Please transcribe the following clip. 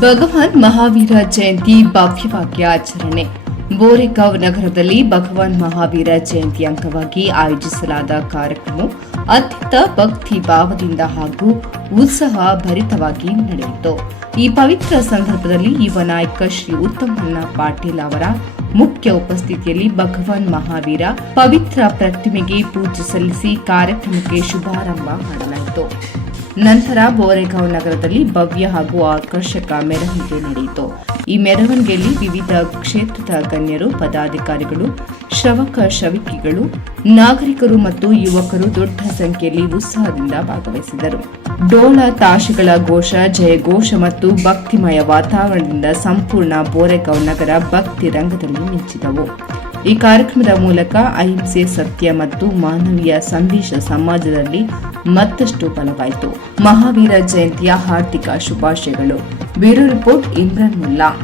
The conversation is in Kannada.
ಭಗವಾನ್ ಮಹಾವೀರ ಜಯಂತಿ ಭವ್ಯವಾಗಿ ಆಚರಣೆ. ಬೋರೆಗಾಂವ್ ನಗರದಲ್ಲಿ ಭಗವಾನ್ ಮಹಾವೀರ ಜಯಂತಿ ಅಂಗವಾಗಿ ಆಯೋಜಿಸಲಾದ ಕಾರ್ಯಕ್ರಮ ಅತ್ಯಂತ ಭಕ್ತಿ ಭಾವದಿಂದ ಹಾಗೂ ಉತ್ಸಾಹ ಭರಿತವಾಗಿ ನಡೆಯಿತು. ಈ ಪವಿತ್ರ ಸಂದರ್ಭದಲ್ಲಿ ಯುವ ನಾಯಕ ಶ್ರೀ ಉತ್ತಮಣ್ಣ ಪಾಟೀಲ್ ಅವರ ಮುಖ್ಯ ಉಪಸ್ಥಿತಿಯಲ್ಲಿ ಭಗವಾನ್ ಮಹಾವೀರ ಪವಿತ್ರ ಪ್ರತಿಮೆಗೆ ಪೂಜೆ ಸಲ್ಲಿಸಿ ಕಾರ್ಯಕ್ರಮಕ್ಕೆ ಶುಭಾರಂಭ ಮಾಡಲಾಯಿತು. ನಂತರ ಬೋರೆಗಾಂವ್ ನಗರದಲ್ಲಿ ಭವ್ಯ ಹಾಗೂ ಆಕರ್ಷಕ ಮೆರವಣಿಗೆ ನಡೆಯಿತು. ಈ ಮೆರವಣಿಗೆಯಲ್ಲಿ ವಿವಿಧ ಕ್ಷೇತ್ರದ ಗಣ್ಯರು, ಪದಾಧಿಕಾರಿಗಳು, ಶ್ರವಕ-ಶ್ರವಿಕಿಗಳು, ನಾಗರಿಕರು ಮತ್ತು ಯುವಕರು ದೊಡ್ಡ ಸಂಖ್ಯೆಯಲ್ಲಿ ಉತ್ಸಾಹದಿಂದ ಭಾಗವಹಿಸಿದರು. ಡೋಳ ತಾಶಗಳ ಘೋಷ, ಜಯಘೋಷ ಮತ್ತು ಭಕ್ತಿಮಯ ವಾತಾವರಣದಿಂದ ಸಂಪೂರ್ಣ ಬೋರೆಗಾಂವ್ ನಗರ ಭಕ್ತಿ ರಂಗದಲ್ಲಿ ಮಿಂಚಿದವು. ಈ ಕಾರ್ಯಕ್ರಮದ ಮೂಲಕ ಅಹಿಂಸೆ, ಸತ್ಯ ಮತ್ತು ಮಾನವೀಯ ಸಂದೇಶ ಸಮಾಜದಲ್ಲಿ ಮತ್ತಷ್ಟು ಬಲವಾಯಿತು. ಮಹಾವೀರ ಜಯಂತಿಯ ಹಾರ್ದಿಕ ಶುಭಾಶಯಗಳು. Bureau report, Imran Mulla.